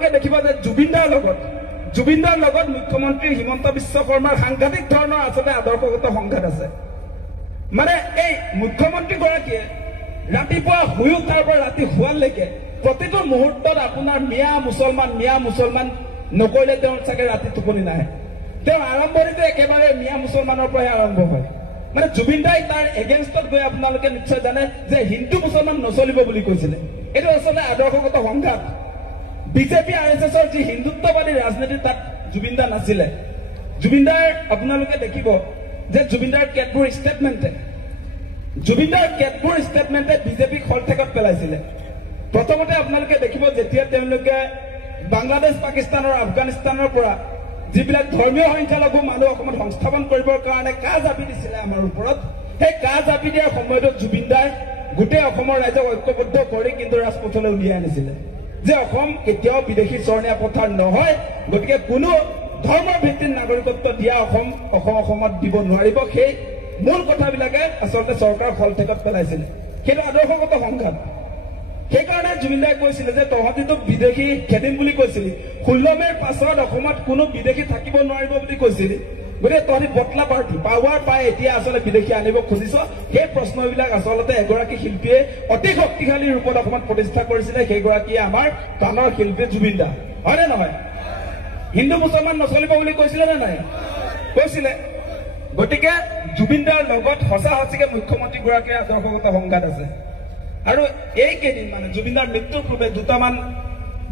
আপোনালোকে দেখিব যে জুবিনদাৰ লগত মুখ্যমন্ত্ৰী হিমন্ত বিশ্ব শৰ্মাৰ সাংঘাতিক ধৰণৰ আচলতে আদৰ্শগত সংঘাত আছে মানে এই মুখ্যমন্ত্ৰী গৰাকীয়ে ৰাতিপুৱা শুই উঠাৰ পৰা ৰাতি শুৱালৈকে প্ৰতিটো মুহূৰ্তত আপোনাৰ মিয়া মুছলমান নকৰিলে তেওঁৰ চাগে ৰাতি টোপনি নাহে তেওঁ আৰম্ভণিতে একেবাৰে মিয়া মুছলমানৰ পৰাই আৰম্ভ হয় মানে জুবিন দাই তাৰ এগেইনষ্টত গৈ আপোনালোকে নিশ্চয় জানে যে হিন্দু মুছলমান নচলিব বুলি কৈছিলে এইটো আচলতে আদৰ্শগত সংঘাত বিজেপি আৰএছএছৰ যি হিন্দুত্ববাদী ৰাজনীতি তাত জুবিন দা নাছিলে জুবিন দাৰ আপোনালোকে দেখিব যে জুবিন দাৰ কেতবোৰ ষ্টেটমেণ্টে বিজেপিক হলঠেকত পেলাইছিলে প্ৰথমতে আপোনালোকে দেখিব যেতিয়া তেওঁলোকে বাংলাদেশ পাকিস্তান আৰু আফগানিস্তানৰ পৰা যিবিলাক ধৰ্মীয় সংখ্যালঘু মানুহ অসমত সংস্থাপন কৰিবৰ কাৰণে কাজ জাপি দিছিলে আমাৰ ওপৰত সেই কাজ জাপি দিয়াৰ সময়ত জুবিন দাই গোটেই অসমৰ ৰাইজক ঐক্যবদ্ধ কৰি কিন্তু ৰাজপথলৈ উলিয়াই আনিছিলে যে অসম কেতিয়াও বিদেশী চৰণীয়া পথাৰ নহয় গতিকে কোনো ধৰ্মৰ ভিত্তিত নাগৰিকত্ব দিয়া অসমত দিব নোৱাৰিব সেই মূল কথাবিলাকে আচলতে চৰকাৰ হলঠেকত পেলাইছিলে সেইটো আদৰ্শগত সংঘাত সেইকাৰণে জুবিন দাই কৈছিলে যে তহঁতিতো বিদেশী খেদিম বুলি কৈছিলি 16 মেৰ পাছত অসমত কোনো বিদেশী থাকিব নোৱাৰিব বুলি কৈছিলি গতিকে তহঁতি বটলা পাৰ্টি পাৱাৰ পাই এতিয়া আচলতে বিদেশী আনিব খুজিছ সেই প্ৰশ্নবিলাক আচলতে এগৰাকী শিল্পীয়ে অতি শক্তিশালী ৰূপত অসমত প্ৰতিষ্ঠা কৰিছিলে সেইগৰাকীয়ে আমাৰ প্ৰাণৰ শিল্পী জুবিন দা হয়নে নহয় হিন্দু মুছলমান নচলিব বুলি কৈছিলে নে নাই কৈছিলে গতিকে জুবিন দাৰ লগত সঁচাকে মুখ্যমন্ত্ৰীগৰাকীৰ আদৰ্শগত সংঘাত আছে আৰু এই কেইদিন মানে জুবিন দাৰ মৃত্যুৰ পূৰ্বে দুটামান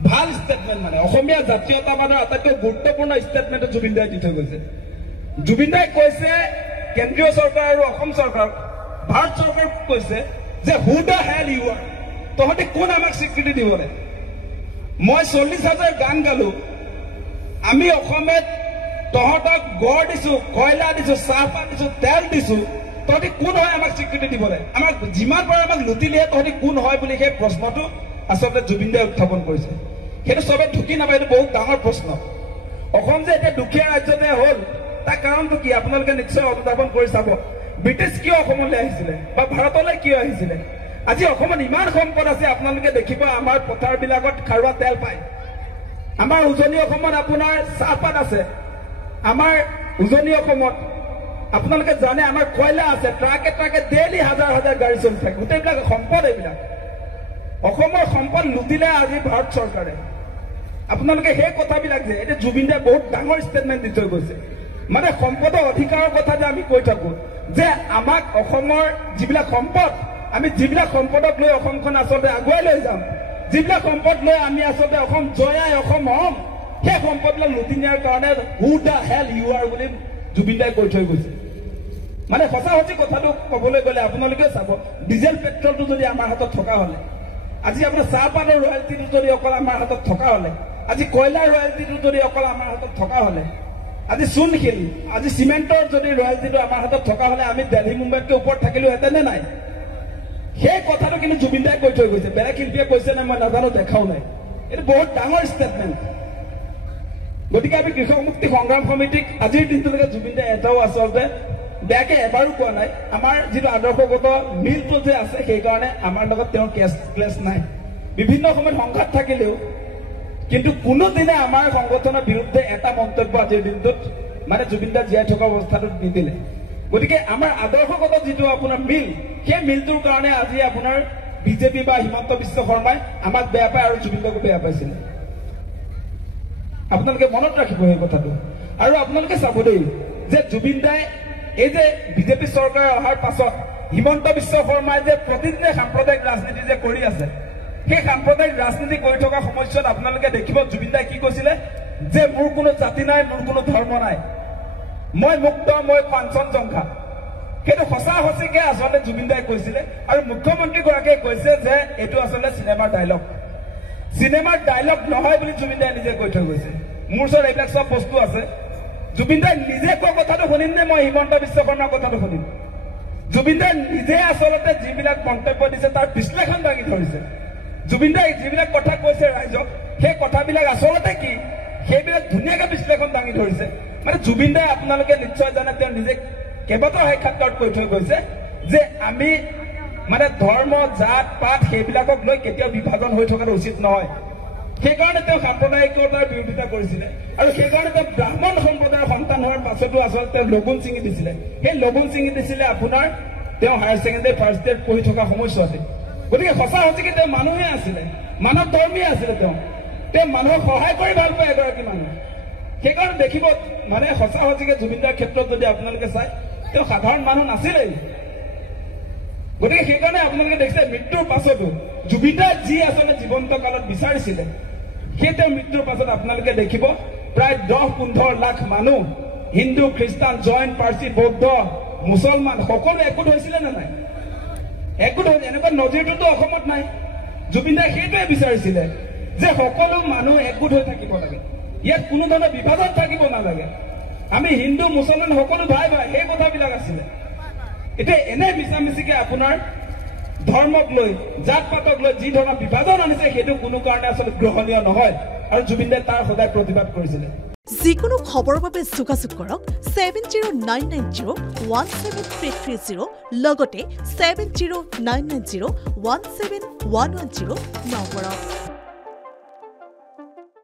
ভাল ষ্টেটমেণ্ট মানে অসমীয়া জাতীয়তাবাদৰ আটাইতকৈ গুৰুত্বপূৰ্ণ ষ্টেটমেণ্ট জুবিন দাই দি থৈ গৈছে জুবিন দাই কৈছে কেন্দ্ৰীয় চৰকাৰ আৰু অসম চৰকাৰ ভাৰত চৰকাৰক কৈছে যে who the hell U R তহঁতি কোন আমাক স্বীকৃতি দিবলৈ মই 40,000 গান গালো আমি অসমত তহঁতক গড় দিছো কয়লা দিছো চাহপাত দিছো তেল দিছো তহঁতি কোন হয় আমাক স্বীকৃতি দিবলৈ আমাক যিমান পাৰে আমাক লুটিলিহে তহঁতি কোন হয় বুলি সেই প্ৰশ্নটো আচলতে জুবিন দাই উত্থাপন কৰিছে সেইটো চবে ঢুকি নাপায় এইটো বহুত ডাঙৰ প্ৰশ্ন অসম যে এতিয়া দুখীয়া ৰাজ্যতে হ'ল তাৰ কাৰণটো কি আপোনালোকে নিশ্চয় অনুধাৱন কৰি চাব ব্ৰিটিছ কিয় অসমলৈ আহিছিলে বা ভাৰতলৈ কিয় আহিছিলে আজি অসমত ইমান সম্পদ আছে আপোনালোকে দেখিব আমাৰ পথাৰবিলাকত খাৰুৱা তেল পায় আমাৰ উজনি অসমত আপোনাৰ চাহপাত আছে আমাৰ উজনি অসমত আপোনালোকে জানে আমাৰ কয়লা আছে ট্ৰাকে ডেইলি হাজাৰ গাড়ী চলি থাকে গোটেইবিলাক সম্পদ এইবিলাক অসমৰ সম্পদ লুটিলে আজি ভাৰত চৰকাৰে আপোনালোকে সেই কথাবিলাক যে এতিয়া জুবিন দাই বহুত ডাঙৰ ষ্টেটমেণ্ট দি থৈ গৈছে মানে সম্পদৰ অধিকাৰৰ কথা যে আমি কৈ থাকো যে আমাক অসমৰ যিবিলাক সম্পদ আমি যিবিলাক সম্পদক লৈ অসমখন আচলতে আগুৱাই লৈ যাম যিবিলাক সম্পদ লৈ আমি আচলতে অসম জয়াই অসম হম সেই সম্পদবিলাক লুটি নিয়াৰ কাৰণে who the hell U R বুলি জুবিন দাই কৈ থৈ গৈছে মানে সঁচা কথাটো ক'বলৈ গ'লে আপোনালোকে চাব ডিজেল পেট্ৰলটো যদি আমাৰ হাতত থকা হ'লে আজি আপোনাৰ চাহপাতৰ ৰয়েলটিটো যদি অকল আমাৰ হাতত থকা হ'লে আজি কয়লাৰ ৰয়েলটিটো যদি অকল আমাৰ হাতত থকা হ'লে আজি চূণশিল আজি চিমেণ্টৰ যদি ৰয়েলটিটো আমাৰ হাতত থকা হ'লে আমি দিল্লী মুম্বাইতকৈ ওপৰত থাকিলোহেঁতেন নে নাই সেই কথাটো কিন্তু জুবিন দাই কৈ থৈ গৈছে বেলেগ শিল্পীয়ে কৈছে নে মই নাজানো দেখাও নাই এইটো বহুত ডাঙৰ ষ্টেটমেণ্ট গতিকে আমি কৃষক মুক্তি সংগ্ৰাম সমিতিক আজিৰ দিনটোলৈকে জুবিন দাই এটাও আচলতে বেয়াকে এবাৰো কোৱা নাই আমাৰ যিটো আদৰ্শগত মিলটো যে আছে সেইকাৰণে আমাৰ লগত তেওঁৰ ক্লেছ নাই বিভিন্ন সময়ত সংঘাত থাকিলেও কিন্তু কোনোদিনে আমাৰ সংগঠনৰ বিৰুদ্ধে এটা মন্তব্য আজিৰ দিনটোত মানে জুবিন দা জীয়াই থকা অৱস্থাটোত নিদিলে গতিকে আমাৰ আদৰ্শগত যিটো আপোনাৰ মিল সেই মিলটোৰ কাৰণে আজি আপোনাৰ বিজেপি বা হিমন্ত বিশ্ব শৰ্মাই আমাক বেয়া পায় আৰু জুবিন দাকো বেয়া পাইছিলে আপোনালোকে মনত ৰাখিব সেই কথাটো আৰু আপোনালোকে চাব দেই যে জুবিন দাই এই যে বিজেপি চৰকাৰ অহাৰ পাছত হিমন্ত বিশ্ব শৰ্মাই যে প্ৰতিদিনে সাম্প্ৰদায়িক ৰাজনীতি যে কৰি আছে সেই সাম্প্ৰদায়িক ৰাজনীতি কৰি থকা সময়ছোৱাত আপোনালোকে দেখিব জুবিন দাই কি কৈছিলে যে মোৰ কোনো জাতি নাই মোৰ কোনো ধৰ্ম নাই মই মুক্ত মই কাঞ্চনজংঘা সেইটো সঁচাকে আচলতে জুবিন দাই কৈছিলে আৰু মুখ্যমন্ত্ৰীগৰাকীয়ে কৈছে যে এইটো আচলতে চিনেমাৰ ডাইলগ নহয় বুলি জুবিন দাই নিজে কৈ থৈ গৈছে মোৰ ওচৰত এইবিলাক চব বস্তু আছে জুবিন দাই নিজে কোৱা কথাটো শুনিম নে মই হিমন্ত বিশ্ব শৰ্মাৰ কথাটো শুনিম জুবিন দাই নিজে আচলতে যিবিলাক মন্তব্য দিছে তাৰ বিশ্লেষণ দাঙি ধৰিছে জুবিন দাই যিবিলাক কথা কৈছে ৰাইজক সেই কথাবিলাক আচলতে কি সেইবিলাক ধুনীয়াকে বিশ্লেষণ দাঙি ধৰিছে মানে জুবিন দাই আপোনালোকে নিশ্চয় জানে তেওঁ নিজে কেইবাটাও সাক্ষাৎকাৰত কৈ থৈ গৈছে যে আমি মানে ধৰ্ম জাত পাত সেইবিলাকক লৈ কেতিয়াও বিভাজন হৈ থকাটো উচিত নহয় সেইকাৰণে তেওঁ সাম্প্ৰদায়িকতাৰ বিৰোধিতা কৰিছিলে আৰু সেইকাৰণে তেওঁ ব্ৰাহ্মণ সম্প্ৰদায়ৰ সন্তান হোৱাৰ পাছতো আচলতে তেওঁ লগুণ ছিঙি দিছিলে সেই লগুণ ছিঙি দিছিলে আপোনাৰ তেওঁ হায়াৰ ছেকেণ্ডেৰী ফাৰ্ষ্ট ইয়েৰ পঢ়ি থকা সময়ছোৱাতে গতিকে সঁচা সঁচিকে তেওঁ মানুহে আছিলে মানৱ ধৰ্মী আছিলে তেওঁ মানুহক সহায় কৰি ভাল পায় এগৰাকী মানুহ সেইকাৰণে দেখিব মানে সঁচা সঁচিকে জুবিনদাৰ ক্ষেত্ৰত যদি আপোনালোকে চাই তেওঁ সাধাৰণ মানুহ নাছিলেই গতিকে সেইকাৰণে আপোনালোকে দেখিছে মৃত্যুৰ পাছতো জুবিনদাৰ যি আচলতে জীৱন্ত কালত বিচাৰিছিলে সেই তেওঁ মৃত্যুৰ পাছত আপোনালোকে দেখিব প্ৰায় 10-15 লাখ মানুহ হিন্দু খ্ৰীষ্টান জৈন পাৰ্চী বৌদ্ধ মুছলমান সকলো একগোট হৈছিলে নে নাই একগোট হৈ এনেকুৱা নজিৰটোতো অসমত নাই জুবিনদাই সেইটোৱে বিচাৰিছিলে যে সকলো মানুহ একগোট হৈ থাকিব লাগে ইয়াত কোনো ধৰণৰ বিভাজন থাকিব নালাগে আমি হিন্দু মুছলমান সকলো ভাই ভাই সেই কথাবিলাক আছিলে এতিয়া এনে মিছামিছিকে আপোনাৰ ধৰ্মক লৈ জাত পাতক লৈ যি ধৰণৰ বিভাজন আনিছে সেইটো কোনো কাৰণে আচলতে গ্ৰহণীয় নহয় আৰু জুবিনদাই তাৰ সদায় প্ৰতিবাদ কৰিছিলে যিকোনো খবৰৰ বাবে যোগাযোগ কৰক 7099017330 লগতে 7099017110 নম্বৰত